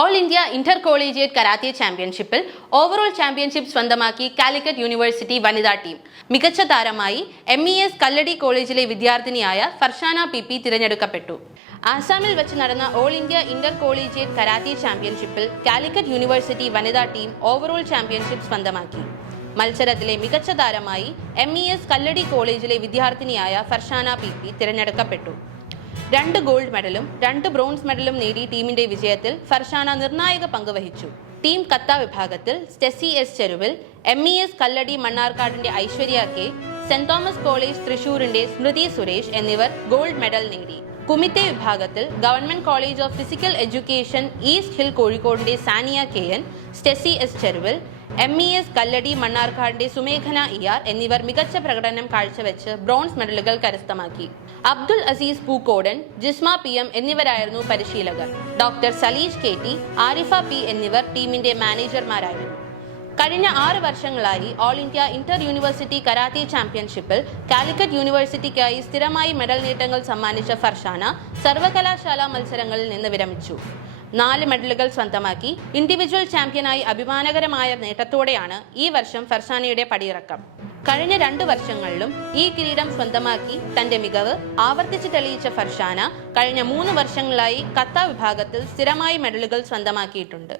All India Inter collegiate karate ചാമ്പ്യൻഷിപ്പിൽ overall championship സ്വന്തമാക്കി Calicut university വനിതാ ടീം. മികച്ച താരമായി MES കല്ലടി കോളേജിലെ വിദ്യാർത്ഥിനിയായ ഫർഷാന PP തിരഞ്ഞെടുക്കപ്പെട്ടു. ആസാമിൽ വെച്ച് നടന്ന all India Inter collegiate karate ചാമ്പ്യൻഷിപ്പിൽ കാലിക്കറ്റ് യൂണിവേഴ്സിറ്റി വനിതാ ടീം ഓവറോൾ ചാമ്പ്യൻഷിപ്പ് സ്വന്തമാക്കി. മത്സരത്തിലെ മികച്ച താരമായി MES കല്ലടി കോളേജിലെ വിദ്യാർത്ഥിനിയായ ഫർഷാന PP തിരഞ്ഞെടുക്കപ്പെട്ടു. 2 ഗോൾഡ് മെഡലും 2 ബ്രോൺസ് മെഡലും നേടി ടീമിന്റെ വിജയത്തിൽ ഫർഷാന നിർണായക പങ്ക് വഹിച്ചു. ടീം കത്ത വിഭാഗത്തിൽ സ്റ്റെസി S ചെരുവിൽ, MES കല്ലടി മണ്ണാർക്കാടിന്റെ Aishwarya K, saint Thomas college തൃശൂരിന്റെ സ്മൃതി സുരേഷ് എന്നിവർ ഗോൾഡ് മെഡൽ നേടി. കുമിത്തെ വിഭാഗത്തിൽ government college of physical education east hill കോഴിക്കോടിന്റെ സാനിയ KN, സ്റ്റെസി S ചെരുവിൽ, MES കല്ലടി മണ്ണാർക്കാടിന്റെ സുമേഘന ER എന്നിവർ മികച്ച പ്രകടനം കാഴ്ചവെച്ച് ബ്രോൺസ് മെഡലുകൾ കരസ്ഥമാക്കി. അബ്ദുൽ അസീസ് പൂക്കോടൻ, ജിസ്മ PM എന്നിവരായിരുന്നു പരിശീലകർ. Doctor Saleesh KT, Arifa P എന്നിവർ ടീമിന്റെ മാനേജർമാരായിരുന്നു. കഴിഞ്ഞ 6 വർഷങ്ങളായി all India inter university karate ചാമ്പ്യൻഷിപ്പിൽ കാലിക്കറ്റ് യൂണിവേഴ്സിറ്റിക്കായി സ്ഥിരമായി മെഡൽ നേട്ടങ്ങൾ സമ്മാനിച്ച ഫർഷാന സർവകലാശാല മത്സരങ്ങളിൽ നിന്ന് വിരമിച്ചു. 4 മെഡലുകൾ സ്വന്തമാക്കി ഇൻഡിവിജ്വൽ ചാമ്പ്യനായി അഭിമാനകരമായ നേട്ടത്തോടെയാണ് ഈ വർഷം ഫർഷാനയുടെ പടിയിറക്കം. കഴിഞ്ഞ 2 വർഷങ്ങളിലും ഈ കിരീടം സ്വന്തമാക്കി തന്റെ മികവ് ആവർത്തിച്ച് തെളിയിച്ച ഫർഷാന കഴിഞ്ഞ 3 വർഷങ്ങളായി കത്ത വിഭാഗത്തിൽ സ്ഥിരമായി മെഡലുകൾ സ്വന്തമാക്കിയിട്ടുണ്ട്.